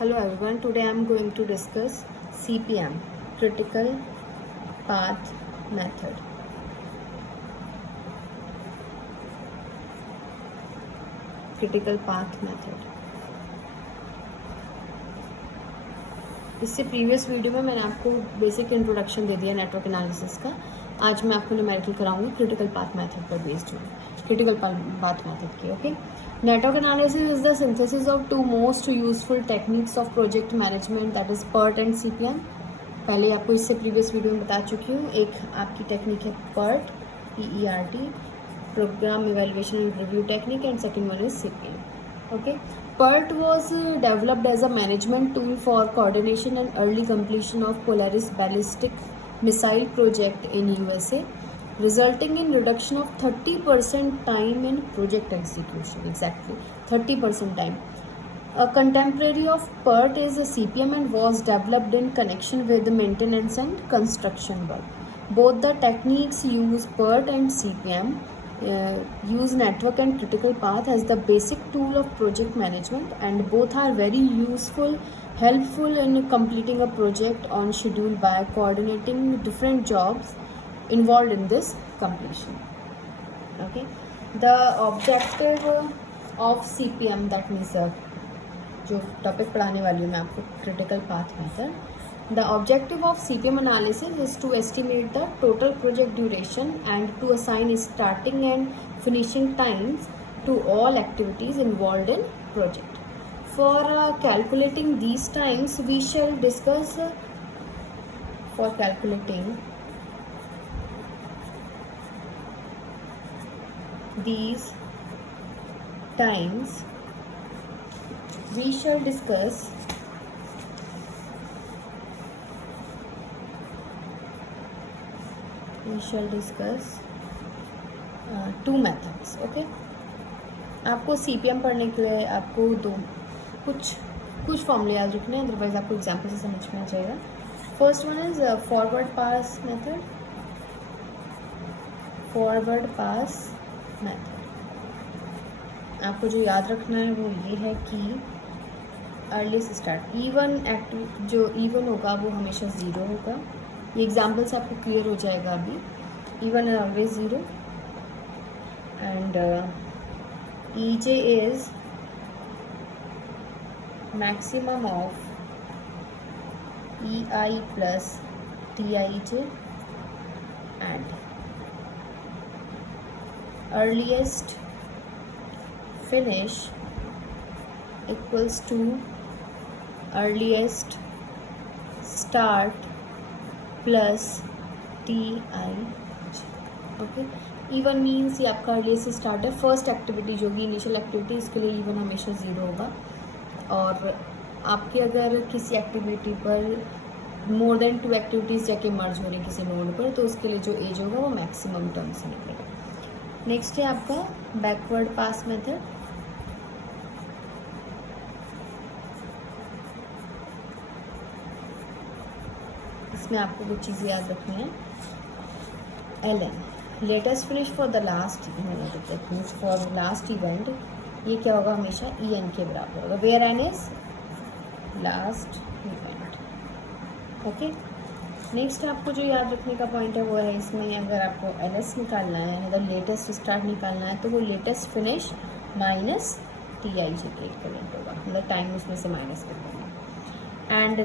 Hello everyone, today I am going to discuss CPM, Critical Path Method. Critical Path Method. इससे previous video में मैंने आपको basic introduction दे दिया network analysis का। आज मैं आपको न्यूमेरिकल कराऊंगी क्रिटिकल पाथ मेथड पर बेस्ड क्रिटिकल पाथ मेथड की। Okay, network analysis is the synthesis of two most useful techniques of project management, that is PERT and CPM। पहले आपको इससे प्रीवियस वीडियो में बता चुकी हूँ। एक आपकी टेक्निक है PERT, PERT, program evaluation and review technique, and second one is CPM. Okay, PERT was developed as a management tool for coordination and early completion of Polaris ballistic missile project in USA, resulting in reduction of 30% time in project execution. Exactly 30% time. A contemporary of PERT is a CPM and was developed in connection with the maintenance and construction work. Both the techniques use PERT and CPM use network and critical path as the basic tool of project management, and both are very helpful in completing a project on schedule by coordinating different jobs involved in this completion. Okay, the objective of CPM, that means जो topic पढ़ाने वाली हूँ मैं आपको critical path method. The objective of CPM analysis is to estimate the total project duration and to assign starting and finishing times to all activities involved in project. For calculating these times, we shall discuss for calculating these times, we shall discuss two methods. Okay, आपको CPM पढ़ने के लिए आपको कुछ फॉर्मूले याद रखने हैं, अदरवाइज आपको एग्जाम्पल से समझ में आ जाएगा. First one is forward pass method. आपको जो याद रखना है वो ये है कि अर्लीस्ट स्टार्ट जो इवन होगा वो हमेशा 0 होगा. ये एग्जाम्पल से आपको क्लियर हो जाएगा. अभी E one is always 0 and EJ is maximum of EI plus TIJ and earliest finish equals to earliest start plus TI. Okay, E one means ये आपका अर्लीस्ट स्टार्ट है. फर्स्ट एक्टिविटी जो भी इनिशियल एक्टिविटी, इसके लिए इवन हमेशा 0 होगा. और आपके अगर किसी एक्टिविटी पर मोर देन 2 एक्टिविटीज़ जाके मर्ज हो रही किसी नोड पर, तो उसके लिए जो एज होगा वो मैक्सिमम टर्म से निकलेगा. नेक्स्ट है आपका बैकवर्ड पास मेथड. इसमें आपको कुछ चीज़ें याद रखनी है. LN, latest finish for the last means for last event, ये क्या होगा हमेशा EN के बराबर होगा, where N is last event. Okay, next आपको जो याद रखने का पॉइंट है वो है, इसमें अगर आपको LS निकालना है, मतलब लेटेस्ट स्टार्ट निकालना है, तो वो लेटेस्ट फिनिश माइनस TIJ के इक्वलेंट होगा, मतलब टाइम उसमें से माइनस कर देंगे. एंड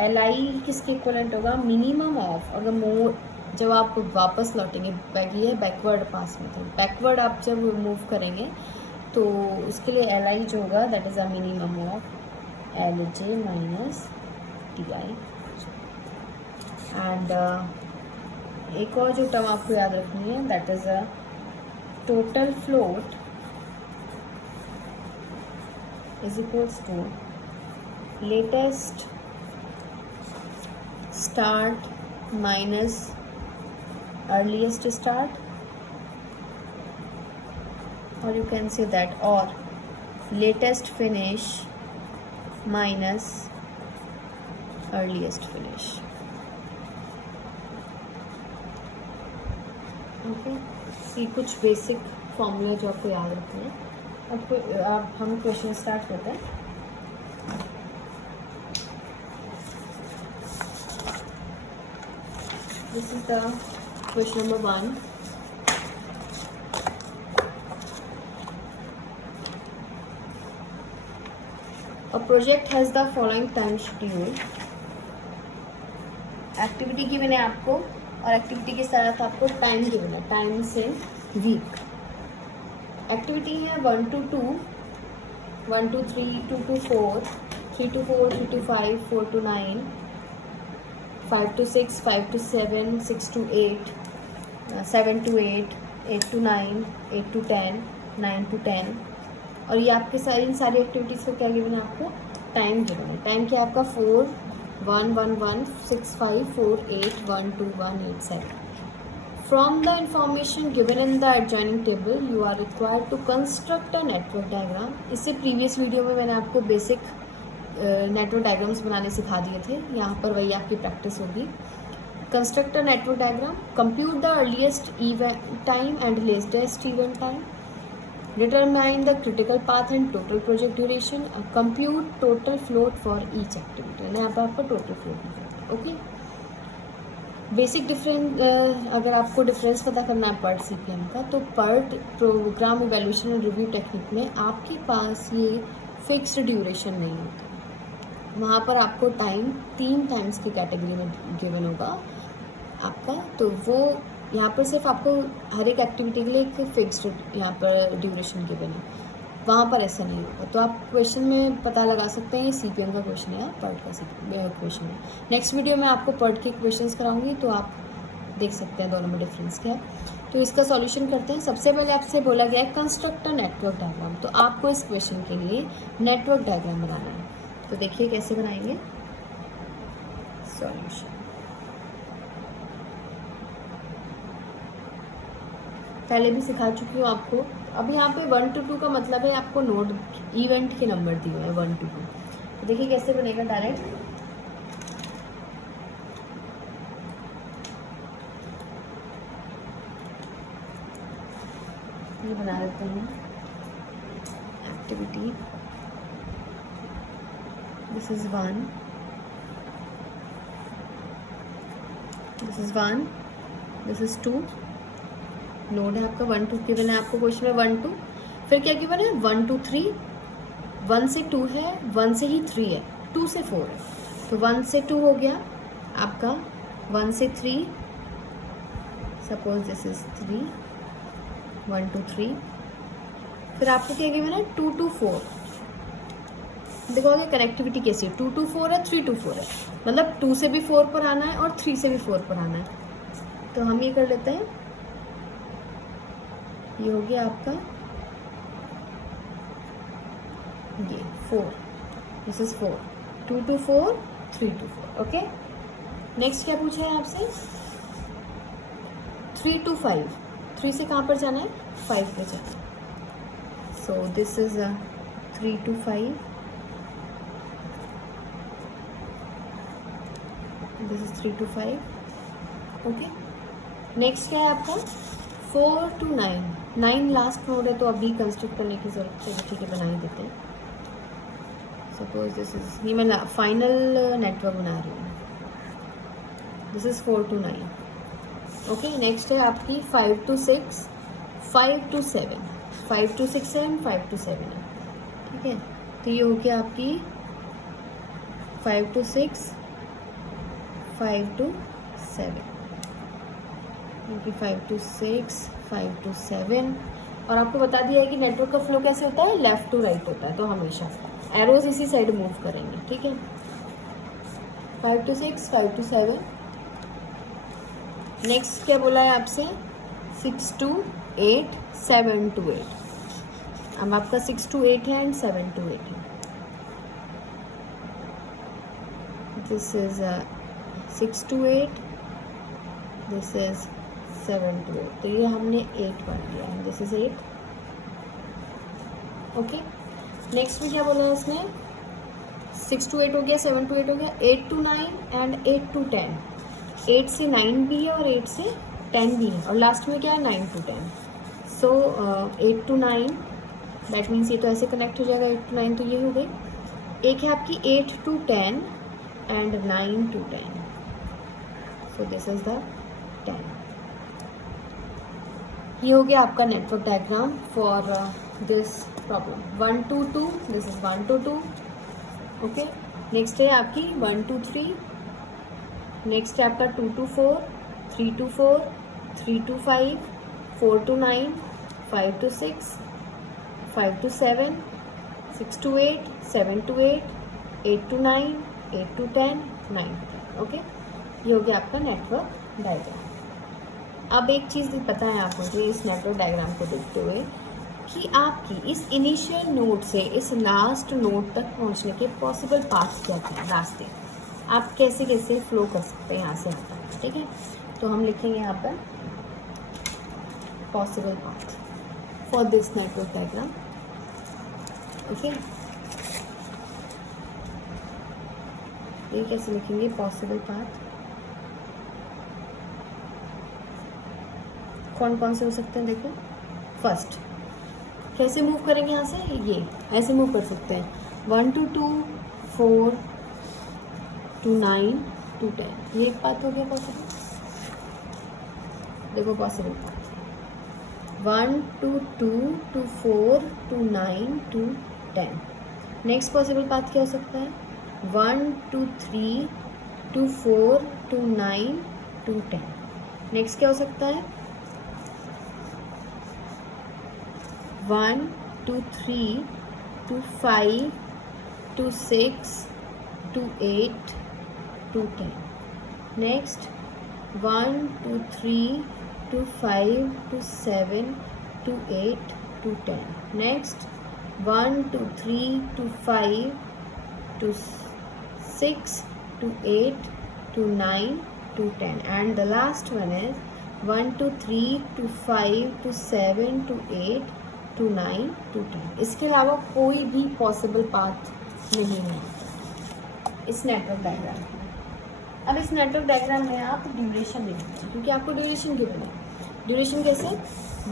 LI किसके इक्वलेंट होगा, मिनिमम ऑफ, अगर मोर जब आप वापस लौटेंगे, ये है बैकवर्ड पास मेथड. बैकवर्ड आप जब मूव करेंगे तो उसके लिए LI जो होगा that is a minimum of LJ minus TI. And एक और जो टर्म आपको याद रखनी है, that is a total float is equals to latest start minus earliest start, or you can say that, or latest finish minus earliest finish. Okay, ये कुछ basic formula जो आपको याद रखना है. अब हम क्वेश्चन स्टार्ट करते हैं. This is the question number 1. A project has the following time schedule. Activity given है आपको और एक्टिविटी के साथ आपको टाइम गिवन है, टाइम से वीक. एक्टिविटी है 1 to 2, 1 to 3, 2 to 4, 3 to 4, 3 to 5, 4 to 9, 5 to 6, 5 to 7, 6 to 8, 7 to 8, 8 to 9, 8 to 10, 9 to 10. और ये आपके इन सारी एक्टिविटीज़ को क्या गिवन है आपको? टाइम गिवन है. टाइम क्या आपका 4, 1, 1, 1, 6, 5, 4, 8, 1, 2, 1, 8, 7. From the information given in the adjoining table, you are required to construct a network diagram. इससे प्रीवियस वीडियो में मैंने आपको बेसिक नेटवर्क डायग्राम्स बनाने सिखा दिए थे. यहाँ पर वही आपकी प्रैक्टिस होगी. Construct a network diagram. Compute the earliest event time and latest event time. Determine the critical path and total project duration. Compute total float for each activity. यहाँ पर आपको total float मिलेगा. ओके. बेसिक डिफरेंस, अगर आपको difference पता करना है PERT CPM का, तो PERT program evaluation and review technique में आपके पास ये फिक्स्ड ड्यूरेशन नहीं होता. वहाँ पर आपको टाइम 3 टाइम्स की कैटेगरी में गिवन होगा आपका. तो वो यहाँ पर सिर्फ आपको हर एक एक्टिविटी के लिए एक फिक्स्ड यहाँ पर ड्यूरेशन गिवन है. वहाँ पर ऐसा नहीं होगा. तो आप क्वेश्चन में पता लगा सकते हैं ये CPM का क्वेश्चन है या PERT का क्वेश्चन है. नेक्स्ट वीडियो में आपको PERT के क्वेश्चंस कराऊंगी, तो आप देख सकते हैं दोनों में डिफरेंस क्या है. तो इसका सॉल्यूशन करते हैं. सबसे पहले आपसे बोला गया है कंस्ट्रक्ट अ नेटवर्क डायग्राम. तो आपको इस क्वेश्चन के लिए नेटवर्क डायग्राम बनाना है. तो देखिए कैसे बनाएंगे सॉल्यूशन. पहले भी सिखा चुकी हूँ आपको. अब यहाँ पे 1 to 2 का मतलब है आपको नोड इवेंट के नंबर दिए हुए हैं 1 to 2. तो देखिए कैसे बनेगा डायरेक्ट. ये बना देते हैं activity. This is 1, this is 1, this is 2. Node है आपका 1 to गिवन है आपको क्वेश्चन में 1 to. फिर क्या गिवन है 1 to 3. 1 से 2 है, 1 से ही 3 है, 2 से 4 है. तो 1 से 2 हो गया आपका, 1 से 3. Suppose this is 3, 1 to 3. फिर आपको क्या गिवन है 2 to 4. देखोगे कनेक्टिविटी कैसी है. 2 to 4 है, 3 to 4 है. मतलब 2 से भी 4 पर आना है और 3 से भी 4 पर आना है. तो हम ये कर लेते हैं. ये हो गया आपका ये 4. This is 4. 2 to 4, 3 to 4. Okay. Next क्या पूछा है आपसे 3 to 5. 3 से कहाँ पर जाना है 5 पे जाना है. So this is 3 to 5. This is 3 to 5. Okay. Next क्या है आपका 4 to 9. 9 लास्ट नोड है, तो अभी कंस्ट्रक्ट करने की जरूरत है. ठीक है, बना ही देते हैं. सपोज दिस इज, ये मैं फाइनल नेटवर्क बना रही हूँ. This is 4 to 9. Okay. Next है आपकी 5 to 6, 5 to 7. 5 to 6 है, 5 to 7 है. ठीक है. तो ये हो गया आपकी 5 to 6, 5 to 7. 5 to 6, 5 to 7. और आपको बता दिया है कि नेटवर्क का फ्लो कैसे होता है, लेफ्ट टू राइट होता है. तो हमेशा एरोज इसी साइड मूव करेंगे. ठीक है. 5 to 6, 5 to 7. नेक्स्ट क्या बोला है आपसे 6 to 8, 7 to 8. अब आपका 6 to 8 है एंड 7 to 8 है. This is 6 to 8. This is 7 to 8. तो ये हमने 8 पढ़ लिया है. This is 8. ओके. नेक्स्ट में क्या बोला है इसने 6 to 8 हो गया, 7 to 8 हो गया, 8 to 9 एंड 8 to 10. 8 से 9 भी है और 8 से 10 भी है. और लास्ट में क्या है 9 to 10. So 8 to 9 that means ये तो ऐसे कनेक्ट हो जाएगा. 8 to 9 तो ये हो गई. एक है आपकी 8 to 10 and 9 to 10. So this is the 10। ये हो गया आपका network diagram for this problem 1 to 2, this is 1 to 2। Okay, next है आपकी 1 to 3, नेक्स्ट है आपका 2 to 4, 3 to 4, 3 to 5, 4 to 9, 5 to 6, 5 to 7, 6 to 8, 7 to 8, 8 to 9, 8 to 10, 9 to 10। Okay, ये हो गया आपका नेटवर्क डायग्राम। अब एक चीज़ पता है आप मुझे इस नेटवर्क डायग्राम को देखते हुए कि आपकी इस इनिशियल नोड से इस लास्ट नोड तक पहुंचने के पॉसिबल पाथ्स क्या क्या रास्ते, आप कैसे कैसे फ्लो कर सकते हैं यहाँ से यहाँ तक। ठीक है, तो हम लिखेंगे यहाँ पर possible path for this network diagram. Okay, ये कैसे लिखेंगे पॉसिबल पाथ, कौन कौन से हो सकते हैं। देखो, फर्स्ट कैसे मूव करेंगे यहाँ से, ये ऐसे मूव कर सकते हैं 1 to 2, 4 to 9 to 10, ये एक पाथ हो गया पॉसिबल। देखो possible path 1 to 2 to 4 to 9 to 10। Next possible path क्या हो सकता है 1 to 3 to 4 to 9 to 10। Next क्या हो सकता है 1 to 3 to 5 to 6 to 8 to 10। Next 1 to 3 to 5 to 7 to 8 to 10। Next 1 to 3 to 5 to 6 to 8 to 9 to 10, and the last one is 1 to 3 to 5 to 7 to 8 to 9 to 10। इसके अलावा कोई भी possible path नहीं है इस network diagram में। अब इस नेटवर्क डायग्राम में आप ड्यूरेशन लिख लीजिए, क्योंकि आपको ड्यूरेशन गिवन है। ड्यूरेशन कैसे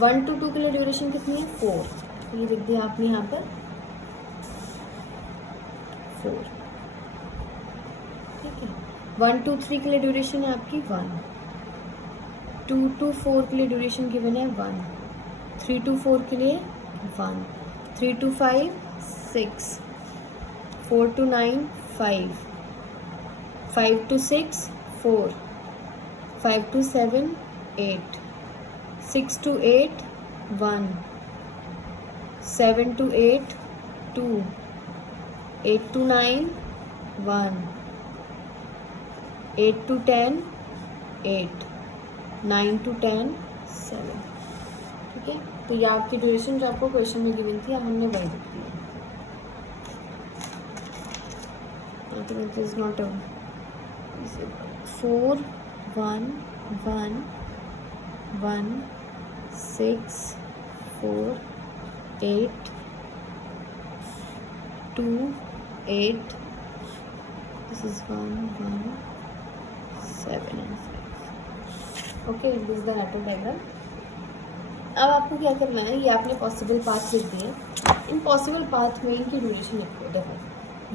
1 to 2 के लिए ड्यूरेशन कितनी है 4, ये लिख दिया आपने यहाँ पर 4। ठीक है, 1 to 3 के लिए ड्यूरेशन है आपकी 1, 2 to 4 के लिए ड्यूरेशन गिवन है 1, 3 to 4 के लिए 1, 3 to 5 6, 4 to 9 5, 5 to 6 4, 5 to 7 8, 6 to 8 1, 7 to 8 2, 8 to 9 1, 8 to 10 8, 9 to 10 7। ठीक है, तो ये आपकी ड्यूरेशन जो आपको क्वेश्चन में गिवन थी, अब हमने वही लिख दी है। It is not 4 1 1 1 6 4 8 2 8, this is 1 1 7 and 5। Okay, this is the network diagram. अब आपको क्या करना है, ये आपने पॉसिबल पाथ लिख दिए, इन पॉसिबल पाथ में इनकी ड्यूरेशन लिखो। देखो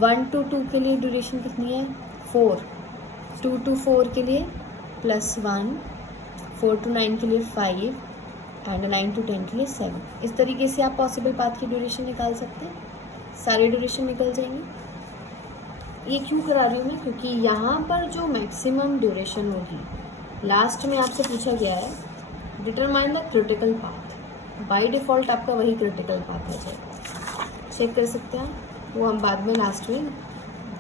1 to 2 के लिए ड्यूरेशन कितनी है 4, 2 to 4 के लिए +1, 4 to 9 के लिए 5 एंड 9 to 10 के लिए 7। इस तरीके से आप पॉसिबल पाथ की ड्यूरेशन निकाल सकते हैं, सारी ड्यूरेशन निकल जाएंगी। ये क्यों करा रही हूँ मैं, क्योंकि यहाँ पर जो मैक्सिमम ड्यूरेशन होगी लास्ट में आपसे पूछा गया है determine the critical path. By default आपका वही क्रिटिकल पाथ आ जाएगा, चेक कर सकते हैं, वो हम बाद में लास्ट में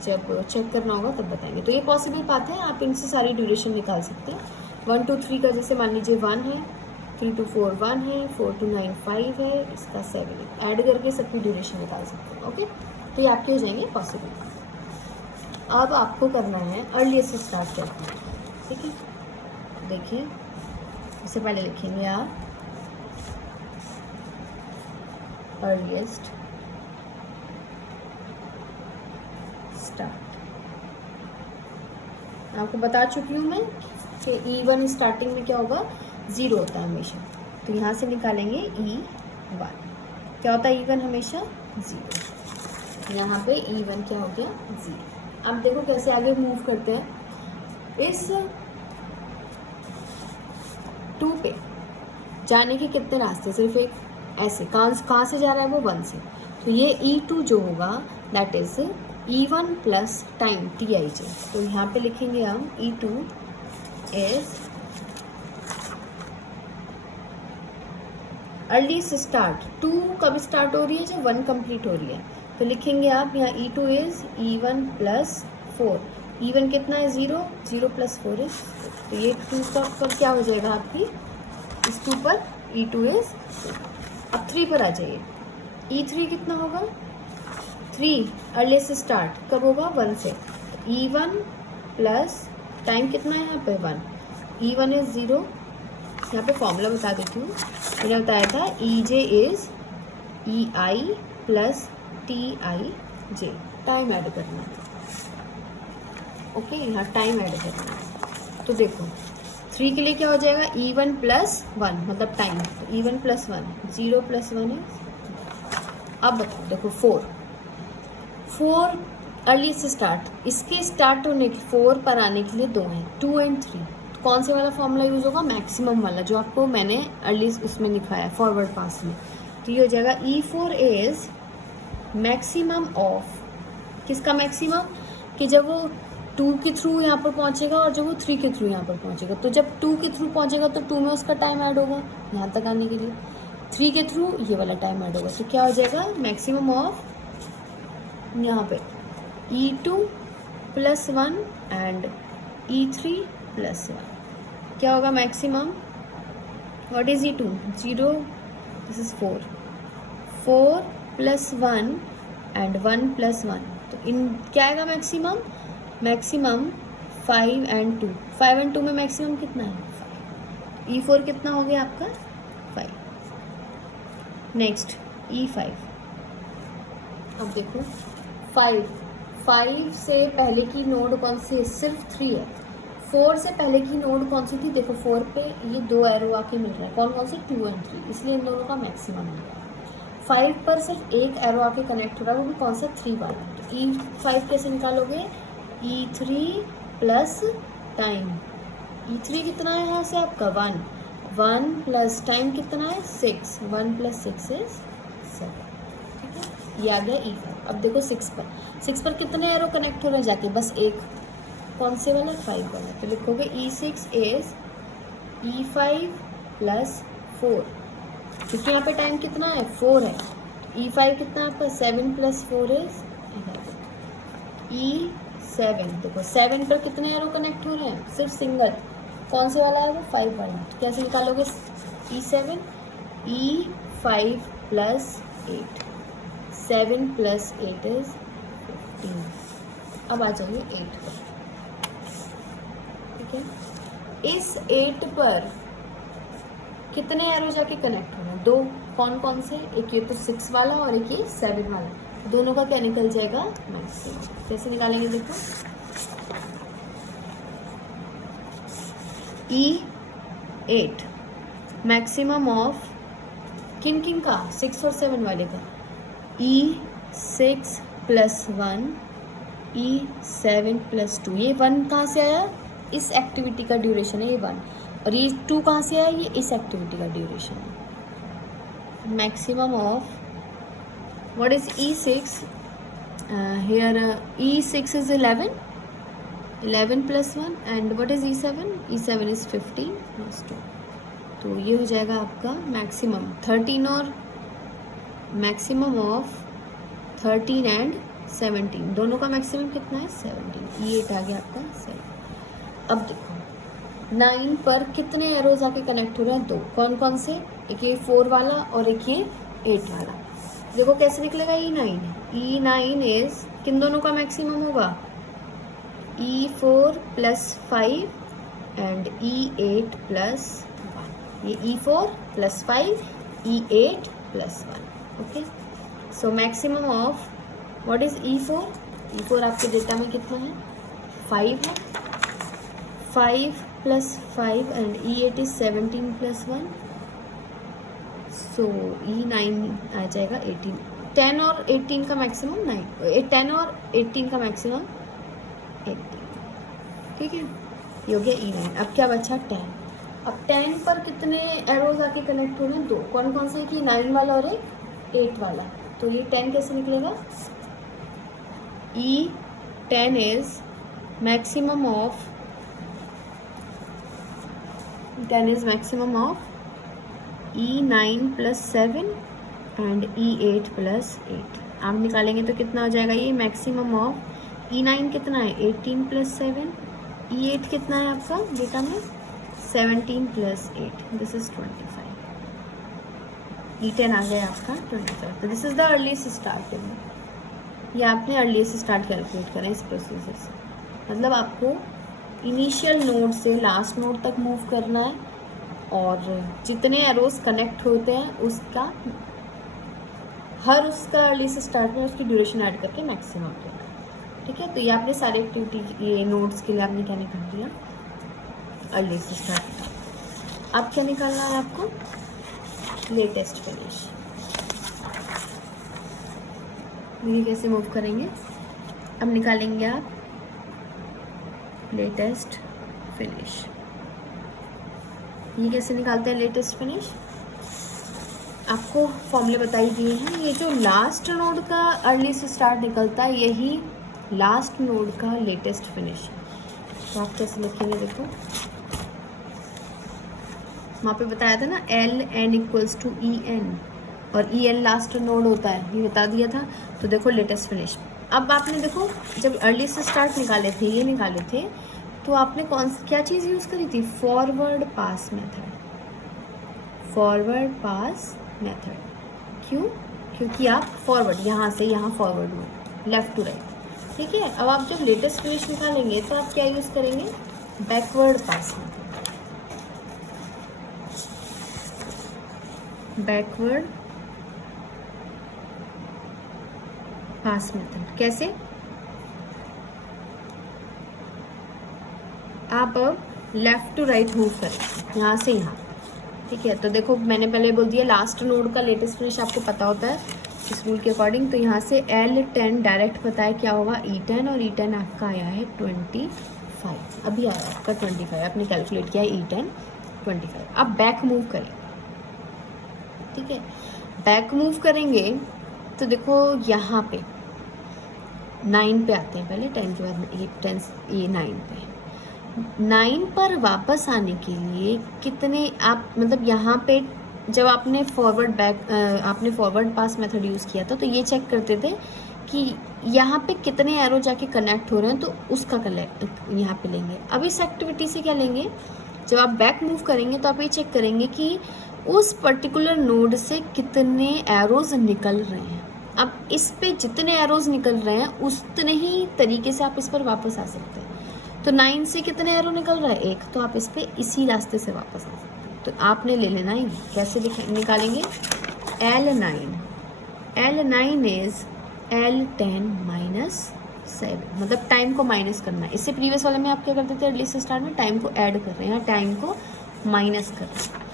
जब चेक करना होगा तब बताएंगे। तो ये पॉसिबल पाथ है, आप इनसे सारी ड्यूरेशन निकाल सकते हैं। 1 to 3 का जैसे मान लीजिए 1 है, 3 to 4 1 है, 4 to 9 5 है, इसका 7 है, ऐड करके सबकी ड्यूरेशन निकाल सकते हैं। ओके, तो ये आपके हो जाएंगे पॉसिबल। अब आपको करना है अर्लीस्ट से स्टार्ट करना है। ठीक है, देखिए इससे पहले लिखेंगे आप अर्लीस्ट स्टार्ट। आपको बता चुकी हूँ मैं कि E1 स्टार्टिंग में क्या होगा 0 होता है हमेशा, तो यहाँ से निकालेंगे E1। क्या होता है E1 हमेशा 0, यहाँ पे E1 क्या हो गया 0। अब देखो कैसे आगे मूव करते हैं। इस 2 पे जाने के कितने रास्ते, सिर्फ एक, ऐसे कहाँ से जा रहा है वो 1 से, तो ये E2 जो होगा that is E1 plus time Tij। तो यहाँ पे लिखेंगे हम E2 इज अर्लीस्ट स्टार्ट, 2 कब स्टार्ट हो रही है, जब 1 कंप्लीट हो रही है, तो लिखेंगे आप यहाँ E2 is E1 plus 4। E1 कितना है 0, 0 प्लस 4 इज, तो ये 2 का क्या हो जाएगा आपकी, इस 2 पर E2 इज। अब 3 पर आ जाइए, E3 कितना होगा 3, अर्लीस्ट स्टार्ट कब होगा 1 से, E1 प्लस टाइम कितना है यहाँ पे 1, E1 इज 0, यहाँ पे फॉर्मूला बता देती हूँ, मैंने बताया था EJ is EI plus TIJ, time add करना है, ओके, यहाँ टाइम ऐड करना है। तो देखो 3 के लिए क्या हो जाएगा E1 प्लस 1 मतलब टाइम, तो E1 प्लस 1 0 प्लस 1 है। अब बताओ देखो 4 अर्ली से स्टार्ट, इसके स्टार्ट होने के 4 पर आने के लिए 2 हैं, 2 एंड 3, तो कौन से वाला फॉर्मूला यूज़ होगा, मैक्सिमम वाला जो आपको मैंने अर्ली उसमें लिखा है फॉरवर्ड पास में, तो ये हो जाएगा E4 इज मैक्सिमम ऑफ, किसका मैक्सिमम, कि जब वो 2 के थ्रू यहाँ पर पहुँचेगा और जब वो 3 के थ्रू यहाँ पर पहुँचेगा, तो जब 2 के थ्रू पहुँचेगा तो 2 में उसका टाइम ऐड होगा यहाँ तक आने के लिए, 3 के थ्रू ये वाला टाइम ऐड होगा, तो क्या हो जाएगा मैक्सिमम ऑफ यहाँ पे E2 plus 1 and E3 plus 1, क्या होगा maximum, what is E2 0, this is 4 plus 1 and 1 plus 1, तो इन क्या आएगा मैक्सिमम 5 एंड 2, 5 एंड 2 में मैक्सिमम कितना है 5, E4 कितना हो गया आपका 5। नेक्स्ट E5, अब देखो 5 से पहले की नोड कौन सी है, सिर्फ 3 है, 4 से पहले की नोड कौन सी थी, देखो 4 पे ये 2 एरो आके मिल रहा है, कौन से 2 एंड 3, इसलिए इन दोनों का मैक्सिमम है। 5 पर सिर्फ एक एरो आके कनेक्ट हो रहा है, वो भी कौन सा 3 वाला, तो E5 कैसे निकालोगे, E3 प्लस टाइम, E3 कितना है यहाँ से आपका 1 प्लस टाइम कितना है 6, 1 प्लस 6 इज 7, ठीक है, ये आ गया E5। अब देखो 6 पर कितने एरो कनेक्ट हो रहे हैं जाके, बस एक, कौन से वाला 5 वाला, तो लिखोगे E6 इज E5 प्लस 4, क्योंकि यहाँ पे टाइम कितना है 4 है, E5 कितना है आपका 7 प्लस 4 इज 11, E7 देखो 7 पर कितने एरो कनेक्ट हो रहे हैं, सिर्फ सिंगल, कौन से वाला है वो 5 वाला, तो कैसे निकालोगे E7, E5 plus 8, 7 plus 8 is 15। अब आ जाइए 8 पर, ठीक है, इस 8 पर कितने एरो जाके कनेक्ट हो रहे हैं, 2, कौन से, एक ये तो 6 वाला और एक ये 7 वाला, दोनों का क्या निकल जाएगा मैक्सिमम, कैसे निकालेंगे देखो E8 मैक्सिमम ऑफ किन का 6 और 7 वाले का, E6 प्लस 1 E7 प्लस 2, ये 1 कहाँ से आया, इस एक्टिविटी का ड्यूरेशन है ये 1, और ये 2 कहाँ से आया, ये इस एक्टिविटी का ड्यूरेशन है। Maximum of what is E6 here, E6 is 11 plus 1 and what is E7 is 15 plus 2, तो ये हो जाएगा आपका मैक्सिमम 13, और मैक्सिमम ऑफ 13 एंड 17, दोनों का मैक्सिमम कितना है 17, E8 आ गया आपका 7। अब देखो 9 पर कितने एरोज आके कनेक्ट हो रहे हैं, 2, कौन से, एक ये 4 वाला और एक ये 8 वाला, देखो कैसे निकलेगा E9 इज किन दोनों का मैक्सिमम होगा, E4 plus 5 and E8 plus 1, ये E4 plus 5 E8 plus 1, okay, so maximum of what is E4 आपके डेटा में कितना है 5 है, 5 plus 5 and E8 is 17 plus 1, so E9 आ जाएगा 18, 10 और 18 का मैक्सिमम 9, 10 और 18 का मैक्सिमम 18, ठीक है, ये हो गया E9। अब क्या बचा 10, अब 10 पर कितने एरोज आके कनेक्ट हो रहे हैं? 2। कौन कौन से? कि 9 वाला और एक 8 वाला। तो ये 10 कैसे निकलेगा? E10 is maximum of 10 is maximum of E9 plus 7 and E8 plus 8। आप निकालेंगे तो कितना हो जाएगा? ये मैक्सिमम ऑफ E9 कितना है? 18 plus 7। E8 कितना है आपका डेटा में? 17 plus 8। This is 25। E10 आ गया आपका 25। तो this is the earliest start table. ये आपने अर्लीस्ट स्टार्ट कैलकुलेट करें इस प्रोसीजर से। मतलब आपको इनिशियल नोड से लास्ट नोड तक मूव करना है और जितने एरोज कनेक्ट होते हैं उसका उसका अर्लीस्ट स्टार्ट में उसकी ड्यूरेशन ऐड करके मैक्सिमम करना। ठीक है, तो ये आपने सारे एक्टिविटी ये नोड्स के लिए आपने क्या निकाल दिया? Earliest start. अब क्या निकालना है आपको? Latest finish. ये कैसे मूव करेंगे? अब निकालेंगे आप लेटेस्ट फिनिश। ये कैसे निकालते हैं लेटेस्ट फिनिश? आपको फॉर्मूले बताई दिए हैं। ये जो लास्ट नोड का अर्लीस्ट स्टार्ट निकलता है यही लास्ट नोड का लेटेस्ट फिनिश। तो आप कैसे लिखेंगे? देखो वहाँ पे बताया था ना LN इक्वल्स टू EN और EN लास्ट नोड होता है, ये बता दिया था। तो देखो लेटेस्ट फिनिश। अब आपने देखो जब अर्लीस्ट स्टार्ट निकाले थे, ये निकाले थे, तो आपने क्या चीज़ यूज़ करी थी? फॉरवर्ड पास मेथड। फॉरवर्ड पास मेथड क्यों? क्योंकि आप फॉरवर्ड यहाँ से यहाँ फॉरवर्ड हो, लेफ़्ट टू राइट। ठीक है, अब आप जब लेटेस्ट फिनिश निकालेंगे तो आप क्या यूज़ करेंगे? बैकवर्ड पास मेथड। बैकवर्ड पास मेथड कैसे? आप अब लेफ़्ट टू राइट मूव करें यहाँ से यहाँ। ठीक है, तो देखो मैंने पहले बोल दिया लास्ट नोड का लेटेस्ट फिनिश आपको पता होता है इस रूल के अकॉर्डिंग। तो यहाँ से L10 डायरेक्ट पता है क्या होगा? E10 और E10 आपका आया है 25। अभी आया आपका 25, आपने कैलकुलेट किया है E10 25। अब बैक मूव करें। ठीक है, बैक मूव करेंगे तो देखो यहाँ पे 9 पे आते हैं पहले, 10 के बाद ये 9 पे। 9 पर वापस आने के लिए कितने आप मतलब यहाँ पे जब आपने फॉरवर्ड पास मेथड यूज़ किया था तो ये चेक करते थे कि यहाँ पे कितने एरो जाके कनेक्ट हो रहे हैं, तो उसका यहाँ पे लेंगे। अब इस एक्टिविटी से क्या लेंगे? जब आप बैक मूव करेंगे तो आप ये चेक करेंगे कि उस पर्टिकुलर नोड से कितने एरोज निकल रहे हैं। अब इस पे जितने एरोज निकल रहे हैं उतने ही तरीके से आप इस पर वापस आ सकते हैं। तो 9 से कितने एरो निकल रहा है? 1, तो आप इस पे इसी रास्ते से वापस आ सकते हैं। तो आपने ले लेना है। कैसे निकालेंगे? L9 इज L10 माइनस 7, मतलब टाइम को माइनस करना है। इससे प्रीवियस वाले में आप क्या करते थे? अर्लीस्ट स्टार्ट में टाइम को ऐड कर रहे हैं, टाइम को माइनस कर रहे हैं।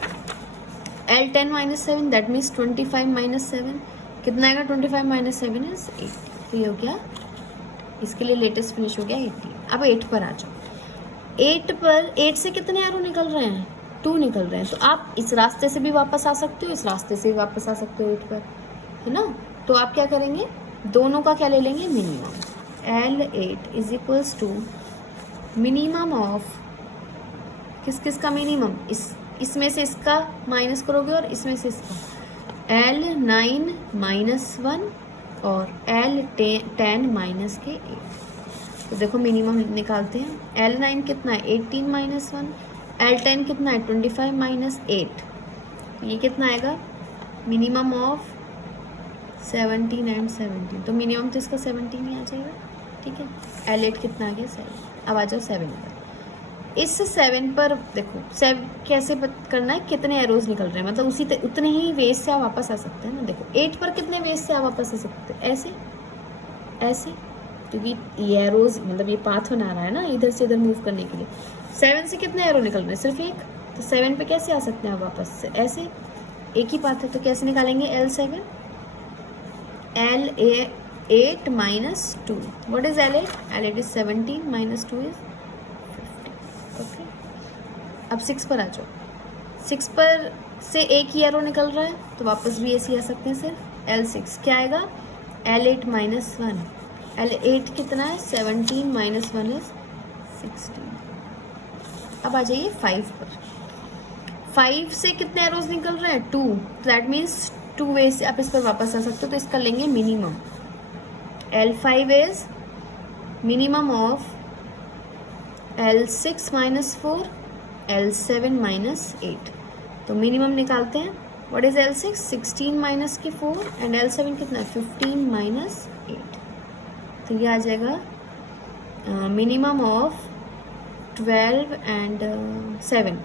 L10 minus 7 that means 25 minus 7 कितना आएगा? 25 माइनस 7 इज 8। तो ये हो गया, इसके लिए लेटेस्ट फिनिश हो गया 80। अब 8 पर आ जाओ। 8 से कितने एरो निकल रहे हैं? 2 निकल रहे हैं। तो आप इस रास्ते से भी वापस आ सकते हो, इस रास्ते से भी वापस आ सकते हो 8 पर, है ना। तो आप क्या करेंगे? दोनों का क्या ले लेंगे? Minimum. L8 is equals to minimum of किस का मिनिमम? इसमें से इसका माइनस करोगे और इसमें से इसका। L9 माइनस 1 और L10 माइनस के 8। तो देखो मिनिमम निकालते हैं। L9 कितना है? 18 माइनस 1। L10 कितना है? 25 माइनस 8। ये कितना आएगा? Minimum of 17 and 17। तो मिनिमम तो इसका 17 ही आ जाएगा। ठीक है, L8 कितना आ गया? 7। अब आ जाओ 7 पर। इस 7 पर देखो 7 कैसे करना है? कितने एरोज निकल रहे हैं, मतलब उतने ही वेज से आप वापस आ सकते हैं ना। देखो 8 पर कितने वेज से आप वापस आ सकते हैं? ऐसे, क्योंकि ये एरोज मतलब ये पाथ बना रहा है ना इधर से इधर मूव करने के लिए। 7 से कितने एरो निकल रहे हैं? सिर्फ 1। तो 7 पे कैसे आ सकते हैं आप वापस से? ऐसे, एक ही पाथ है। तो कैसे निकालेंगे? L7 L8 minus 2। What is L8? L8 is 17 minus 2 is 50। Okay, अब 6 पर आ जाओ। 6 पर से एक ही एरो निकल रहा है तो वापस भी ऐसे ही आ सकते हैं सिर्फ। L6 क्या आएगा, L8 माइनस 1, L8 कितना है 17 माइनस 1 इज 16। अब आ जाइए 5 पर। 5 से कितने एरोज निकल रहे हैं, 2, दैट मीन्स 2 वे से आप इस पर वापस आ सकते हो, तो इसका लेंगे minimum. L5 is minimum of L6 minus 4, L7 minus 8, तो मिनिमम निकालते हैं। व्हाट इज L6, 16 माइनस के 4 एंड L7 कितना है 15 माइनस 8, तो ये आ जाएगा मिनिमम ऑफ 12 एंड 7,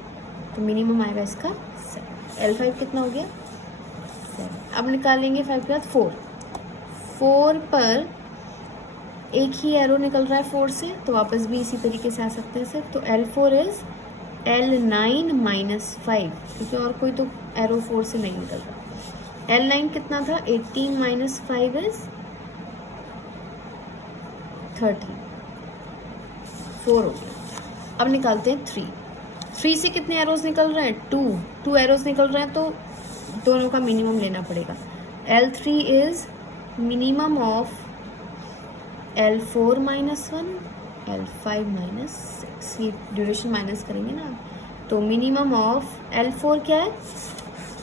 तो मिनिमम आएगा इसका 7। L5 कितना हो गया 7। अब निकालेंगे 5 के बाद 4 पर एक ही एरो निकल रहा है 4 से, तो वापस भी इसी तरीके से आ सकते हैं सिर्फ। तो L4 इज L9 माइनस 5, क्योंकि और कोई तो एरो 4 से नहीं निकल रहा। L9 कितना था 18 माइनस 5 इज 13, 4 हो गया। अब निकालते हैं 3 से कितने एरोज निकल रहे हैं 2 एरोज निकल रहे हैं, तो दोनों का मिनिमम लेना पड़ेगा। L3 is minimum of L4 minus 1, L5 minus 6, ये ड्यूरेशन माइनस करेंगे ना, तो मिनिमम ऑफ L4 क्या है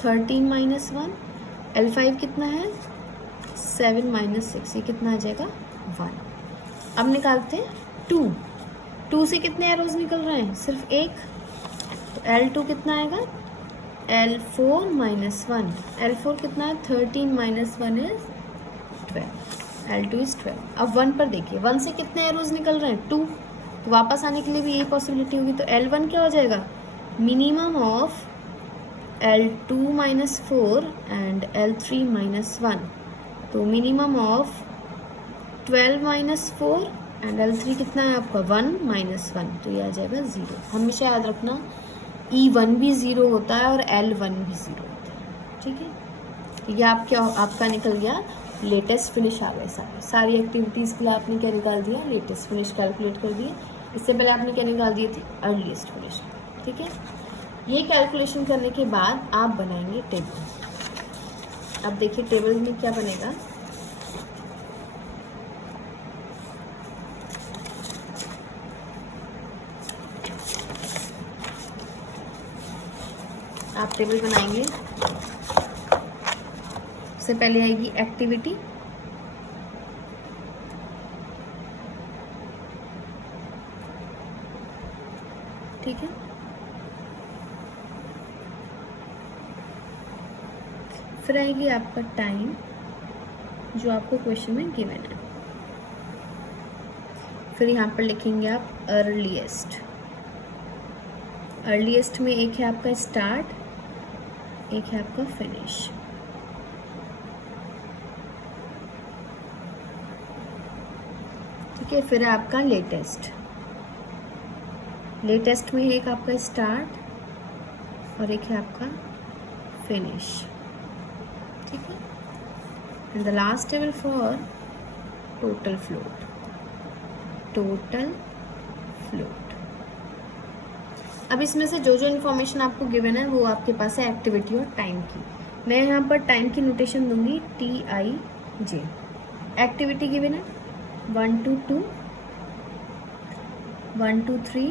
13 माइनस 1, L5 कितना है 7 माइनस 6, ये कितना आ जाएगा 1। अब निकालते हैं 2 से कितने एरोज निकल रहे हैं सिर्फ एक, तो L2 कितना आएगा L4 माइनस 1, L4 कितना है 13 माइनस 1 इज 12, L2 इज 12। अब 1 पर देखिए 1 से कितने एरोज निकल रहे हैं 2, तो वापस आने के लिए भी यही पॉसिबिलिटी होगी, तो L1 क्या हो जाएगा minimum of L2 minus 4 and L3 minus 1, तो minimum of 12 minus 4 and L3 कितना है आपका 1 माइनस 1, तो ये आ जाएगा 0। हमेशा याद रखना E1 भी 0 होता है और L1 भी 0 होता है, ठीक है। तो ये आपका निकल गया लेटेस्ट फिनिश आ गए सारी एक्टिविटीज़ के लिए आपने क्या निकाल दिया, लेटेस्ट फिनिश कैलकुलेट कर दिए। इससे पहले आपने क्या निकाल दिए थे, अर्लीस्ट फिनिश, ठीक है। ये कैलकुलेशन करने के बाद आप बनाएंगे टेबल। अब देखिए टेबल में क्या बनेगा, आप टेबल बनाएंगे। सबसे पहले आएगी एक्टिविटी, ठीक है। फिर आएगी आपका टाइम जो आपको क्वेश्चन में गिवन है। फिर यहाँ पर लिखेंगे आप अर्लीस्ट। अर्लीस्ट में एक है आपका स्टार्ट, एक है आपका फिनिश, ठीक है। फिर है आपका लेटेस्ट। लेटेस्ट में एक आपका स्टार्ट और एक है आपका फिनिश, ठीक है। And the last table for total float. Total float. अब इसमें से जो जो इन्फॉर्मेशन आपको गिवन है वो आपके पास है एक्टिविटी और टाइम की। मैं यहाँ पर टाइम की नोटेशन दूंगी TIJ। एक्टिविटी गिवन है 1 to 2, 1 to 3,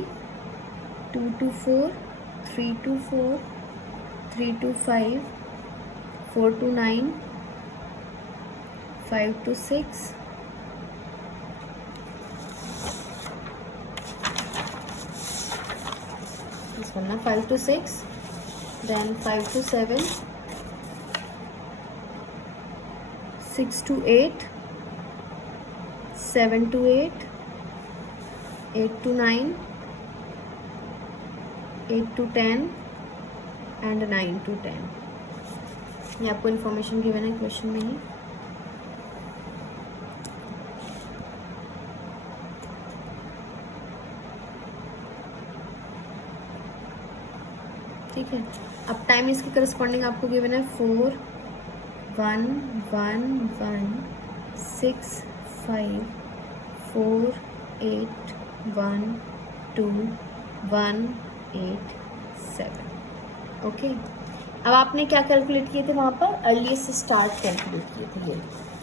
2 to 4, 3 to 4, 3 to 5, 4 to 9, 5 to 6, 5 to 6, then 5 to 7, 6 to 8, 7 to 8, 8 to 9, 8 to 10 and 9 to 10। ये आपको इन्फॉर्मेशन गिवन है क्वेश्चन में ही। ठीक है। अब टाइम इसके करस्पॉन्डिंग आपको गिवन है 4, 1, 1, 1, 6, 5, 4, 8, 1, 2, 1, 8, 7। ओके। अब आपने क्या कैलकुलेट किए थे वहाँ पर, अर्लीस्ट स्टार्ट कैलकुलेट किए थे, ये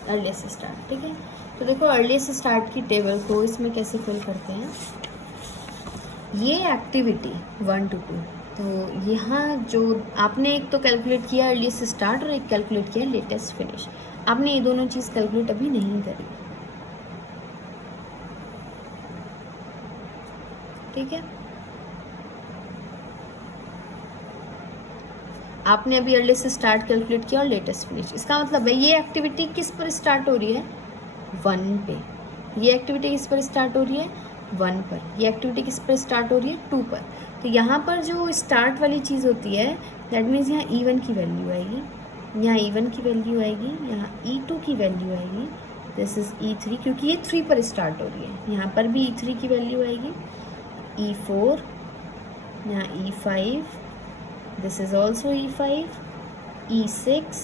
अर्लीस्ट स्टार्ट, ठीक है। तो देखो अर्लीस्ट स्टार्ट की टेबल को इसमें कैसे फिल करते हैं, ये एक्टिविटी 1 to 2, तो यहाँ जो आपने एक तो कैलकुलेट किया अर्लीस्ट स्टार्ट और एक कैलकुलेट किया लेटेस्ट फिनिश। आपने ये दोनों चीज़ कैलकुलेट अभी नहीं करी, ठीक है। आपने अभी अर्लीस्ट स्टार्ट कैलकुलेट किया और लेटेस्ट फिनिश, इसका मतलब है ये एक्टिविटी किस पर स्टार्ट हो रही है, 1 पे। ये एक्टिविटी किस पर स्टार्ट हो रही है, 1 पर। ये एक्टिविटी किस पर स्टार्ट हो रही है, 2 पर। तो यहाँ पर जो स्टार्ट वाली चीज़ होती है दैट मीन्स यहाँ E1 की वैल्यू आएगी, यहाँ E1 की वैल्यू आएगी, यहाँ E2 की वैल्यू आएगी, दिस इज़ E3 क्योंकि ये 3 पर स्टार्ट हो रही है। यहाँ पर भी E3 की वैल्यू आएगी, E4, यहाँ E5, this is also E5, E6,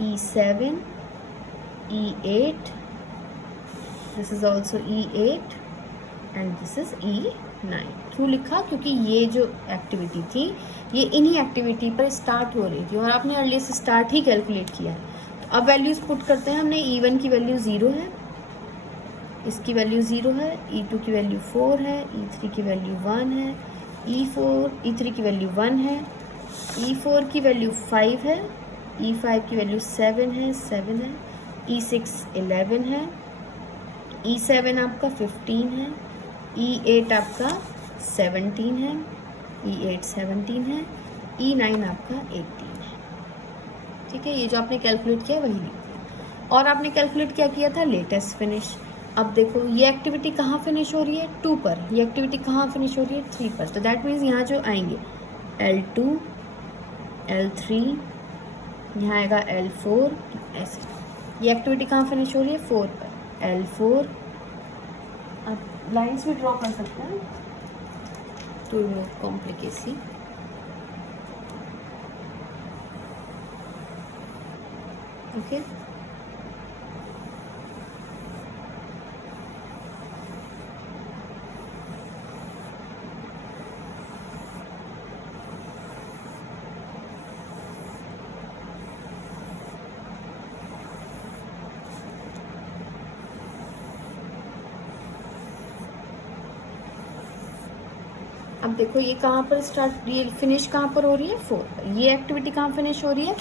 E7, E8, this is also E8 and this is E9। क्यों लिखा, क्योंकि ये जो एक्टिविटी थी ये इन्हीं एक्टिविटी पर स्टार्ट हो रही थी और आपने अर्लीस्ट स्टार्ट ही कैलकुलेट किया। तो अब वैल्यूज़ पुट करते हैं हमने। E1 की वैल्यू 0 है, इसकी वैल्यू 0 है, E2 की वैल्यू 4 है, E3 की वैल्यू 1 है, E3 की वैल्यू 1 है, E4 की वैल्यू 5 है, E5 की वैल्यू 7 है, E6 11 है, E7 आपका 15 है, E8 आपका 17 है, E8 17 है, E9 आपका 18 है, ठीक है। ये जो आपने कैलकुलेट किया वही लिख दिया। और आपने कैलकुलेट क्या किया था, लेटेस्ट फिनिश। अब देखो ये एक्टिविटी कहाँ फिनिश हो रही है, 2 पर। ये एक्टिविटी कहाँ फिनिश हो रही है, 3 पर। तो दैट मीन्स यहाँ जो आएंगे L2, L3, यहाँ आएगा L4, ऐसे। ये एक्टिविटी कहाँ फिनिश हो रही है, 4 पर, L4। आप लाइन्स भी ड्रॉ कर सकते हैं टू रिमूव कॉम्प्लिकेसी। ओके, अब देखो ये कहाँ पर स्टार्ट, ये फिनिश कहाँ पर हो रही है, 4 पर। ये एक्टिविटी कहाँ फिनिश हो रही है,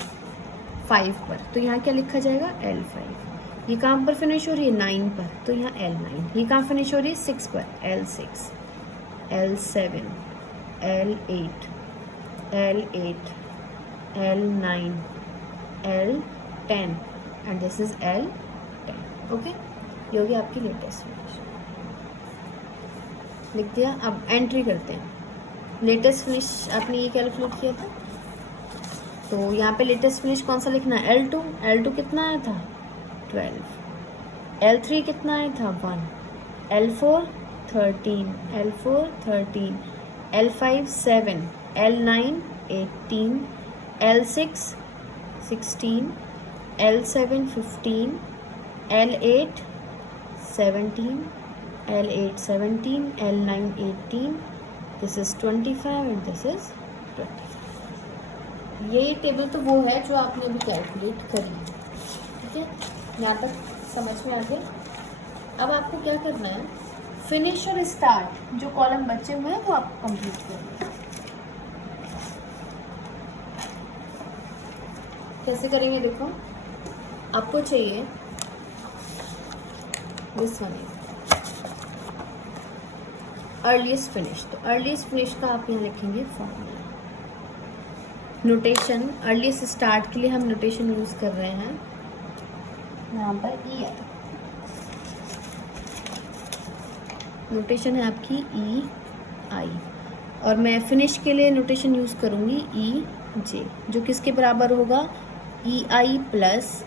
5 पर। तो यहाँ क्या लिखा जाएगा, L5। ये कहाँ पर फिनिश हो रही है, 9 पर। तो यहाँ L9। ये कहाँ फिनिश हो रही है, 6 पर, L6, L7, L8, L8, L9, L10 and this is L10। Okay, ये होगी आपकी लेटेस्ट फिनिश, लिख दिया। अब एंट्री करते हैं। लेटेस्ट फिनिश आपने ये कैलकुलेट किया था, तो यहाँ पे लेटेस्ट फिनिश कौन सा लिखना है, L2। L2 कितना आया था, 12। L3 कितना आया था, 1। L4 13, L4 13, L5 7, L9 18, L6 16, L7 15, L8 17, L8 17, L9 18, this is 25 and this is 25। ये टेबल तो वो है जो आपने अभी कैलकुलेट करी, ठीक है। यहाँ तक समझ में आ गया। अब आपको क्या करना है, फिनिश और स्टार्ट जो कॉलम बचे हुए हैं वो आपको कंप्लीट करना है। कैसे करेंगे, देखो आपको चाहिए this one is earliest finish. तो अर्लीस्ट फिनिश का आप यहाँ लिखेंगे फॉर्मूला, नोटेशन। अर्लीस्ट स्टार्ट के लिए हम नोटेशन यूज़ कर रहे हैं यहाँ पर EI। नोटेशन है आपकी EI और मैं फिनिश के लिए नोटेशन यूज़ करूँगी EJ, जो किसके बराबर होगा, EI प्लस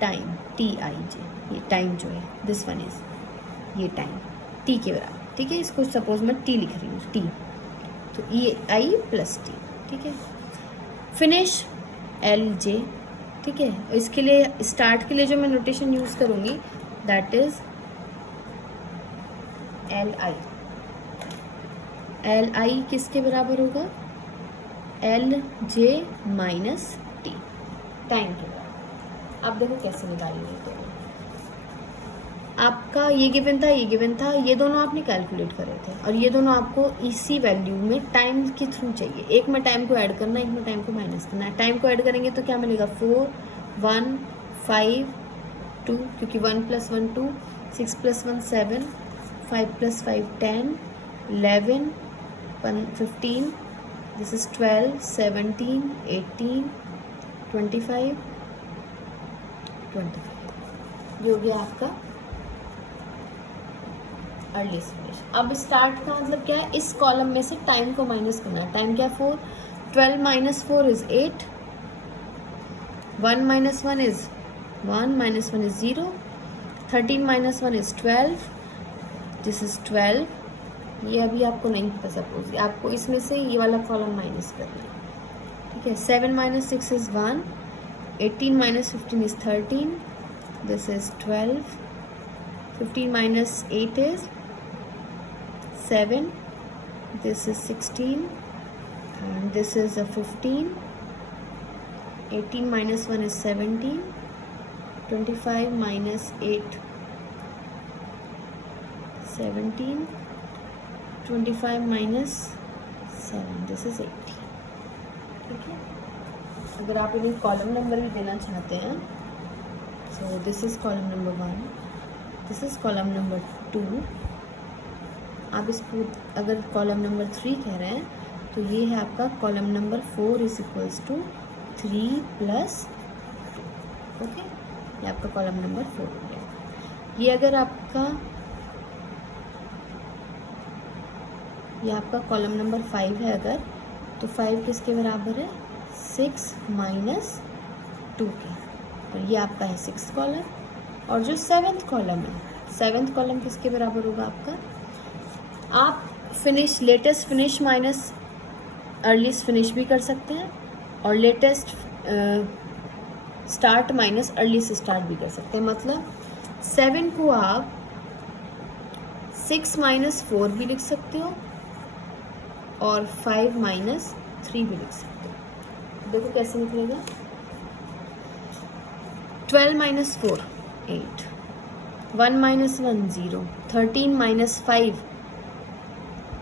टाइम TIJ। ये टाइम जो है दिस वन इज ये टाइम T के बराबर, ठीक है। इसको सपोज मैं T लिख रही हूँ, T, तो EI प्लस T, ठीक है। फिनिश LJ, ठीक है। इसके लिए स्टार्ट के लिए जो मैं नोटेशन यूज़ करूँगी दैट इज LI। LI किसके बराबर होगा, L J minus T time के बाद। अब देखो कैसे निकालेंगे। तो आपका ये गिवन था, ये दोनों आपने कैलकुलेट करे थे और ये दोनों आपको इसी वैल्यू में टाइम के थ्रू चाहिए। एक में टाइम को ऐड करना है, एक में टाइम को माइनस करना है। टाइम को ऐड करेंगे तो क्या मिलेगा 4 1 5 2, क्योंकि 1 + 1 2, 6 + 1 7, 5 + 5 10, 11 15, दिस इज 12 17 18 25 25। ये हो गया आपका अर्ली फिनिश। अब स्टार्ट का मतलब क्या है, इस कॉलम में से टाइम को माइनस करना है। टाइम क्या है 4, 12 - 4 is 8, 1 - 1 is 1, -1 is 0, 13 - 1 is 12, this is 12। ये अभी आपको नहीं पता सपोज, आपको इसमें से ये वाला कॉलम माइनस करना है, ठीक है। 7 - 6 is 1, 18 - 15 is 13, this is 12, 15 - 8 is 7, this is 16 and this is a 15, 18 - 1 is 17, 25 - 8 17, 25 - 7 this is 80, ठीक है। अगर आप इन्हें कॉलम नंबर भी देना चाहते हैं, so this is column number 1, this is column number 2। आप इसको अगर कॉलम नंबर 3 कह रहे हैं तो ये है आपका column number 4 is equals to 3 + 2, okay. ये आपका कॉलम नंबर 4 हो गया। ये अगर आपका कॉलम नंबर 5 है अगर, तो 5 किसके बराबर है 6 - 2 के, और ये आपका है 6th कॉलम। और जो 7th कॉलम है, 7th कॉलम किसके बराबर होगा आपका, आप latest finish minus earliest finish भी कर सकते हैं, और latest start minus earliest start भी कर सकते हैं। मतलब 7 को आप 6 - 4 भी लिख सकते हो और 5 - 3 भी लिख सकते हो। देखो कैसे निकलेगा, 12 - 4 8, 1 - 1 0, 13 - 5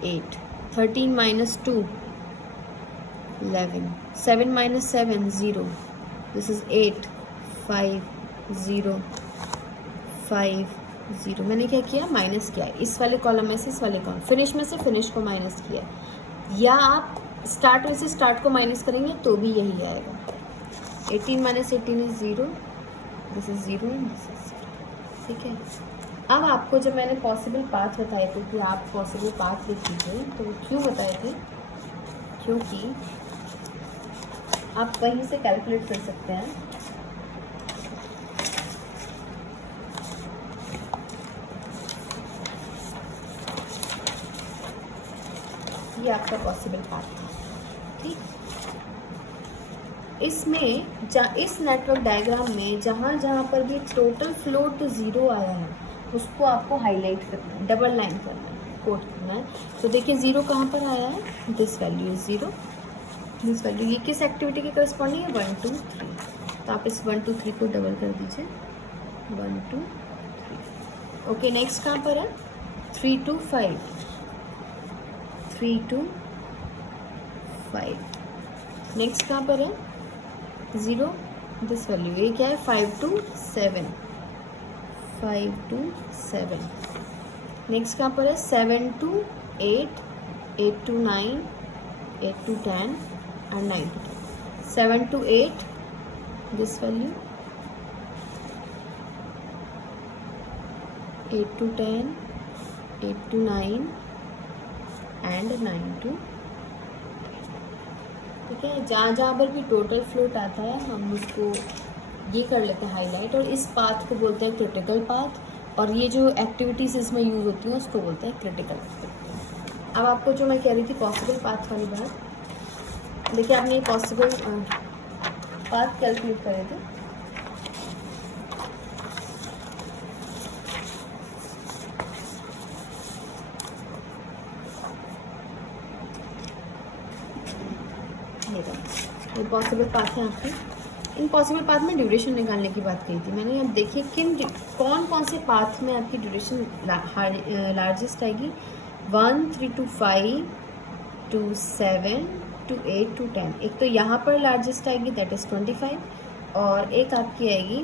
8, 13 - 2 11, 7 - 7 0, this is 8 5 0 5 0। मैंने क्या किया, माइनस किया है इस वाले कॉलम में से इस वाले कॉलम, फिनिश में से फिनिश को माइनस किया, या आप स्टार्ट में से स्टार्ट को माइनस करेंगे तो भी यही आएगा। 18 - 18 is 0, this is 0 and this is 0, ठीक है। अब आपको जब मैंने पॉसिबल पाथ बताए थे कि आप पॉसिबल पाथ लिख लीजिए, तो क्यों बताए थे, क्योंकि आप वहीं से कैलकुलेट कर सकते हैं। ये आपका पॉसिबल पाथ था, ठीक। इसमें इस नेटवर्क डायग्राम में जहाँ जहाँ पर भी टोटल फ्लोट 0 आया है उसको आपको हाईलाइट करना है, डबल लाइन करना है, कोट करना है। तो देखिए 0 कहाँ पर आया है, this value is 0, this value. ये किस एक्टिविटी के करस्पॉन्डिंग है, 1 2 3। तो आप इस 1 2 3 को डबल कर दीजिए, 1 2 3। ओके, नेक्स्ट कहाँ पर है, 3 2 5, 3 2 5। नेक्स्ट कहाँ पर है 0, दिस वैल्यू। ये क्या है 5 2 7, 5 2 7। नेक्स्ट कहाँ पर है 7 2 8, 8 2 9, 8 2 10 and 9 to 10। 7 to 8 this value, 8 to 10, 8 to 9 and 9 to 10, ठीक है। जहाँ जहाँ पर भी टोटल फ्लोट आता है हम उसको ये कर लेते हैं हाईलाइट, और इस पाथ को बोलते हैं क्रिटिकल पाथ, और ये जो एक्टिविटीज़ इसमें यूज़ होती हैं उसको बोलते हैं क्रिटिकल। अब आपको जो मैं कह रही थी पॉसिबल पाथ वाली बात, देखिए आपने ये पॉसिबल पाथ कैलकुलेट करे थे, ये पॉसिबल पाथ है आपके। इन पॉसिबल पाथ में ड्यूरेशन निकालने की बात कही थी मैंने। अब देखिए कौन कौन से पाथ में आपकी ड्यूरेशन लार्जेस्ट आएगी। 1 3 to 5 to 7 to 8 to 10। एक तो यहाँ पर लार्जेस्ट आएगी, दैट इज़ 25, और एक आपकी आएगी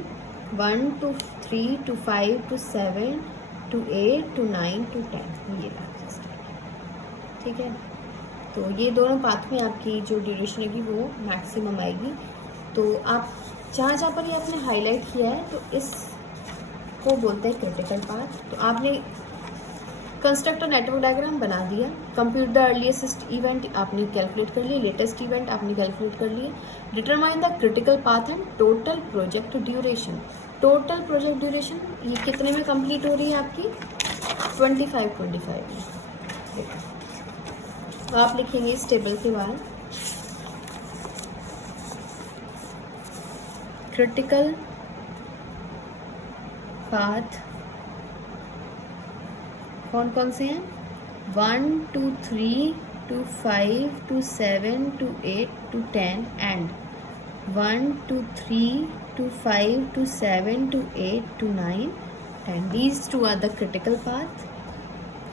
1 to 3 to 5 to 7 to 8 to 9 to 10, ये लार्जेस्ट आएगी। ठीक है, तो ये दोनों पाथ में आपकी जो ड्यूरेशन होगी वो मैक्सिमम आएगी। तो आप जहाँ पर ये आपने हाईलाइट किया है तो इसको बोलते हैं क्रिटिकल पाथ। तो आपने कंस्ट्रक्ट नेटवर्क डायग्राम बना दिया, कंप्यूट द अर्लीस्ट इवेंट आपने कैलकुलेट कर लिया, लेटेस्ट इवेंट आपने कैलकुलेट कर लिए, determine the critical path and total project duration. Total project duration ये कितने में कंप्लीट हो रही है आपकी, 25 में। तो आप लिखेंगे इस टेबल के बाद क्रिटिकल पाथ कौन कौन से हैं, 1 to 3 to 5 to 7 to 8 to 10 and 1 to 3 to 5 to 7 to 8 to 9 10। These two are the critical path।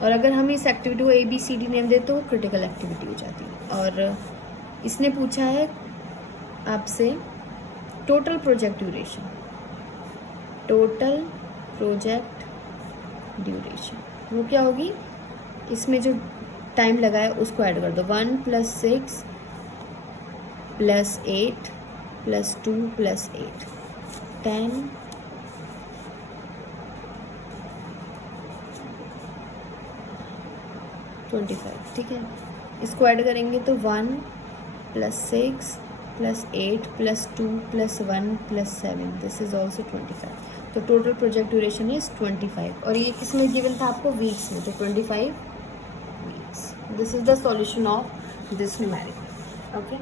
और अगर हम इस एक्टिविटी को ABCD नेम दे तो क्रिटिकल एक्टिविटी हो जाती है। और इसने पूछा है आपसे total project duration, total project duration वो क्या होगी, इसमें जो टाइम लगा है उसको ऐड कर दो, 1 + 6 + 8 + 2 + 8 10 25। ठीक है, इसको ऐड करेंगे तो 1 + 6 + 8 + 2 + 1 + 7, दिस इज ऑल्सो 25। तो टोटल प्रोजेक्ट ड्यूरेशन इज 25। और ये किस में गिवन था आपको, वीक्स में, तो 25 weeks. This is the solution of this numerical. Okay.